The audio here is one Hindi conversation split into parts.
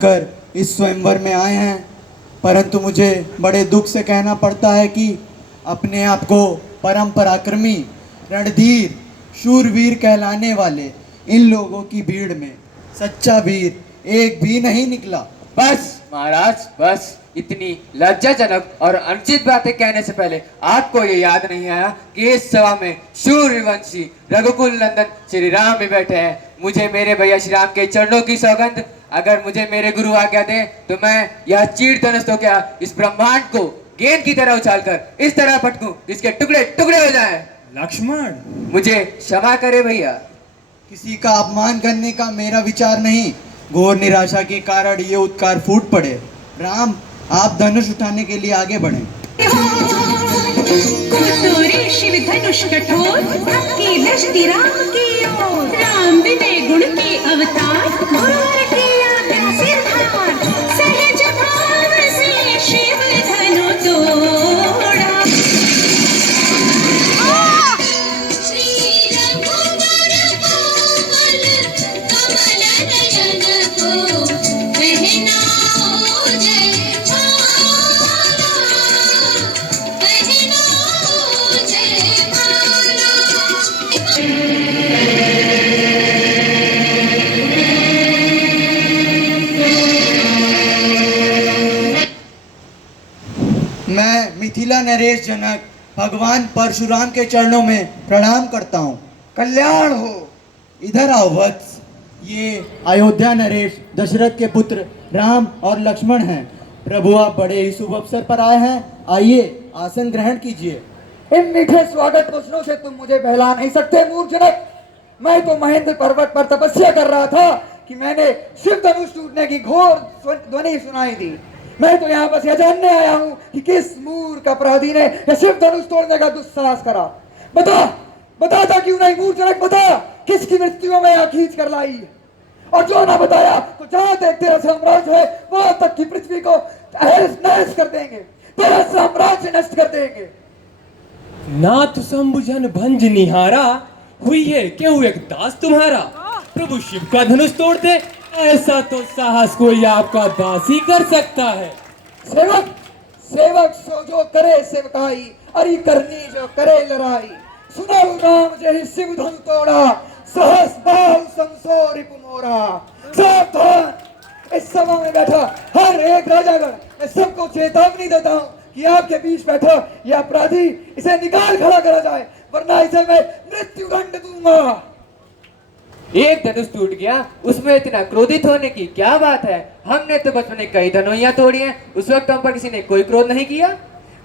कर इस स्वयंवर में आए हैं, परंतु मुझे बड़े दुख से कहना पड़ता है कि अपने आप को परम पराक्रमी, रणधीर, शूरवीर कहलाने वाले इन लोगों की भीड़ में सच्चा वीर एक भी नहीं निकला। बस महाराज बस, इतनी लज्जाजनक और अनुचित बातें कहने से पहले आपको ये याद नहीं आया कि इस सभा में सूर्यवंशी रघुकुल नंदन श्री राम भी बैठे हैं। मुझे मेरे भैया श्री राम के चरणों की सौगंध, अगर मुझे मेरे गुरु आज्ञा दे तो मैं यह चीड़ धनुष तो क्या इस ब्रह्मांड को गेंद की तरह उछालकर इस तरह पटकूं जिसके टुकड़े टुकड़े हो जाएं। लक्ष्मण, मुझे क्षमा करे भैया। किसी का अपमान करने का मेरा विचार नहीं। घोर निराशा के कारण ये उद्गार फूट पड़े। राम, आप धनुष उठाने के लिए आगे बढ़ें। तोरे शिव धनुष कठोर, आपकी दृष्टि राम की ओर। राम विनय गुण के अवतार, गुरुवर की आज्ञा सिरधार। सहज भाव से शिव धनु तोड़ा। श्री रघुवर कोमल कमल नयन को, पहनाओ जय माला, पहनाओ जय माला। मैं मिथिला नरेश जनक भगवान परशुराम के चरणों में प्रणाम करता हूँ। कल्याण हो। इधर आओ वत्स। ये अयोध्या नरेश दशरथ के पुत्र राम और लक्ष्मण हैं। प्रभु, आप बड़े ही शुभ अवसर पर आए हैं। आइए, आसन ग्रहण कीजिए। इन मीठे स्वागत वचनों से तुम मुझे बहला नहीं सकते मूर्खजनक। मैं तो महेंद्र पर्वत पर तपस्या कर रहा था कि मैंने शिव धनुष टूटने की घोर ध्वनि सुनाई दी। मैं तो यहाँ बस यह जानने आया हूँ कि किस मूर्ख अपराधी ने यह शिव धनुष तोड़ने का दुस्साहस करा। बताता क्यों नहीं मूर्खजनक, बता किसकी मृत्यु में यहाँ खींच कर लाई। और जो ना बताया तो जहाँ तक तेरा साम्राज्य है वहां तक की पृथ्वी को तहस नहस कर देंगे, तेरा साम्राज्य नष्ट कर देंगे। नाथ संबुझन भंज निहारा, हुई है क्यों एक दास तुम्हारा। प्रभु शिव का धनुष तोड़ दे, ऐसा तो साहस कोई आपका दास ही कर सकता है। सेवक सो जो करे सेवकाई, अरि करनी जो करे लड़ाई। सुनो राम जय शिव धनु तोड़ा, सहस बाहु संसो रिपु मोरा। सावधान, इस सभा में बैठा हर एक राजागण, मैं सबको चेतावनी देता हूँ कि आपके बीच बैठा यह अपराधी, इसे निकाल खड़ा करा जाए, वरना इसे मैं मृत्यु दंड दूंगा। एक धनुष टूट गया, उसमें इतना क्रोधित होने की क्या बात है। हमने तो बचपन में कई धनुइयां तोड़ी हैं, उस वक्त हम पर किसी ने कोई क्रोध नहीं किया।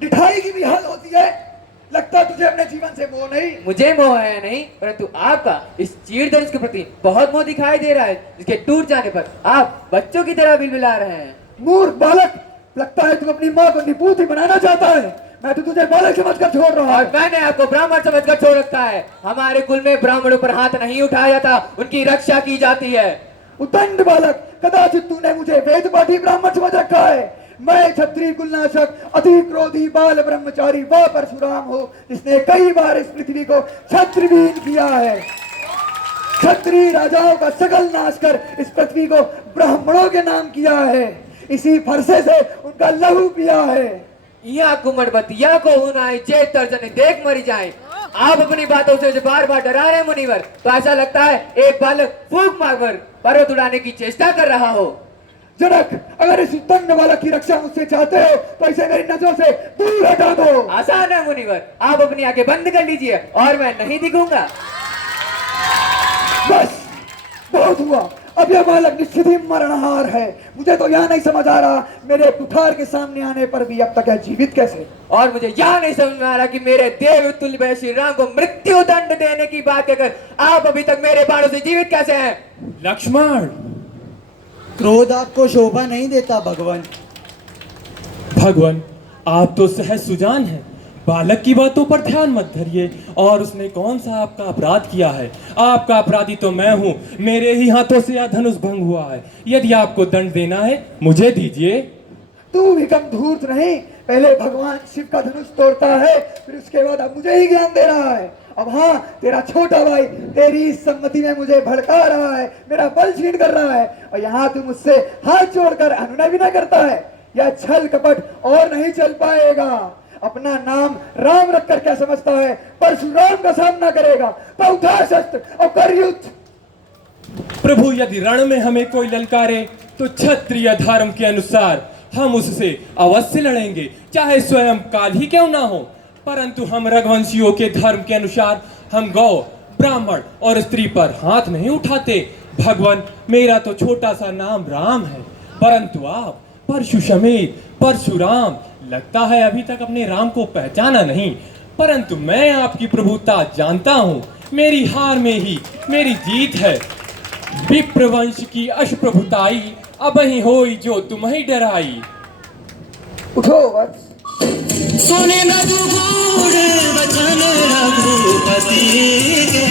मिठाई की भी हाल होती है। लगता तुझे अपने जीवन से मोह नहीं। मुझे मोह है नहीं, परंतु आपका इस चीड़ धनुष के प्रति बहुत मोह दिखाई दे रहा है, जिसके टूट जाने पर आप बच्चों की तरह बिलबिला रहे हैं। मूर्ख बालक, लगता है तुम अपनी माँ को निपुति बनाना चाहता है। मैं तो तुझे बालक समझकर छोड़ रहा हूँ। और मैंने आपको ब्राह्मण समझकर छोड़ रखा है। हमारे कुल में ब्राह्मणों पर हाथ नहीं उठाया जाता, उनकी रक्षा की जाती है। उदंड बालक, कदाचित तूने मुझे वेद पाठी ब्राह्मण समझ रखा है। मैं क्षत्रिय कुलनाशक, अति क्रोधी बाल ब्रह्मचारी वह परशुराम हो, जिसने कई बार इस पृथ्वी को छत्रविहीन किया है। क्षत्रिय राजाओं का सकल नाश कर इस पृथ्वी को ब्राह्मणों के नाम किया है। इसी फरसे से उनका लहू पिया है। या कुमड़बतिया को उनाई चेत तर्जनी देख मरी जाए। आप अपनी बातों से जो बार बार डरा रहे मुनिवर, तो ऐसा लगता है एक बालक फूंक मारकर पर्वत उड़ाने की चेष्टा कर रहा हो। जनक, अगर इस उदंड बालक की रक्षा मुझसे चाहते हो तो इसे मेरी नजरों से दूर हटा दो। आसान है मुनिवर, आप अपनी आंखें बंद कर लीजिए और मैं नहीं दिखूंगा। बस बहुत हुआ, अब यह बालक निश्चित ही मरणहार है। मुझे तो यह नहीं समझ आ रहा मेरे कुठार के सामने आने पर भी अब तक यह जीवित कैसे। और मुझे यह नहीं समझ में आ रहा कि मेरे देव तुल्य भय श्री राम को मृत्यु दंड देने की बात कहकर आप अभी तक मेरे बाणों से जीवित कैसे हैं। लक्ष्मण, क्रोध आपको शोभा नहीं देता भगवान। भगवान, आप तो सहज सुजान हैं। बालक की बातों पर ध्यान मत धरिए। और उसने कौन सा आपका अपराध किया है। आपका अपराधी तो मैं हूँ, मेरे ही हाथों से यह धनुष भंग हुआ है। यदि आपको दंड देना है मुझे दीजिए। तू भी कम धूर्त नहीं, पहले भगवान शिव का धनुष तोड़ता है, फिर उसके बाद अब मुझे ही ज्ञान दे रहा है। अब हाँ, तेरा छोटा भाई तेरी इस सम्मति में मुझे भड़का रहा है, मेरा बल छीन कर रहा है, और यहाँ तू मुझसे हाथ जोड़कर अनुनय भी ना करता है। यह छल कपट और नहीं चल पाएगा। अपना नाम राम रखकर क्या समझता है? परशुराम का सामना करेगा तो उठा शस्त्र और कर युद्ध। प्रभु, यदि रण में हमें कोई ललकारे तो क्षत्रिय धर्म के अनुसार हम उससे अवश्य लड़ेंगे, चाहे स्वयं काल ही क्यों ना हो। परंतु हम रघुवंशियों के धर्म के अनुसार हम गौ, ब्राह्मण और स्त्री पर हाथ नहीं उठाते। भगवान, मेरा तो छोटा सा नाम राम है, परंतु आप परशु समेत परशुराम, लगता है अभी तक अपने राम को पहचाना नहीं। परंतु मैं आपकी प्रभुता जानता हूँ, मेरी हार में ही मेरी जीत है। विप्रवंश की अशप्रभुताई अब ही होई जो तुम ही डराई। उठो वत्स। सुने मधुगुण वचन रघुपति के,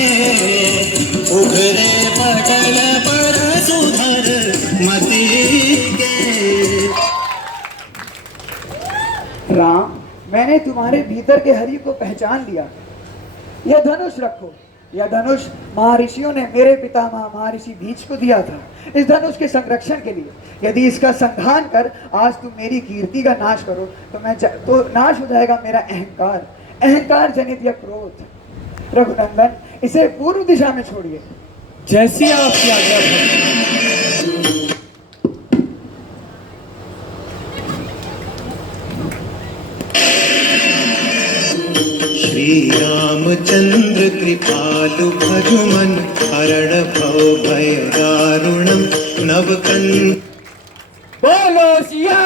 उघरे पटल पर सुधर मति के। राम, मैंने तुम्हारे भीतर के हरि को पहचान लिया। यह धनुष रखो। यह धनुष महर्षियों ने मेरे पितामह महर्षि भीष्म को दिया था, इस धनुष के संरक्षण के लिए। यदि इसका संधान कर आज तुम मेरी कीर्ति का नाश करो तो नाश हो जाएगा मेरा अहंकार, अहंकार जनित यह क्रोध। रघुनंदन, इसे पूर्व दिशा में छोड़िए। जैसी आपकी आज्ञा भगवान। श्री रामचंद्र कृपालु भजुमन, हरण भव भय दारुणम नवकन। बोलो सिया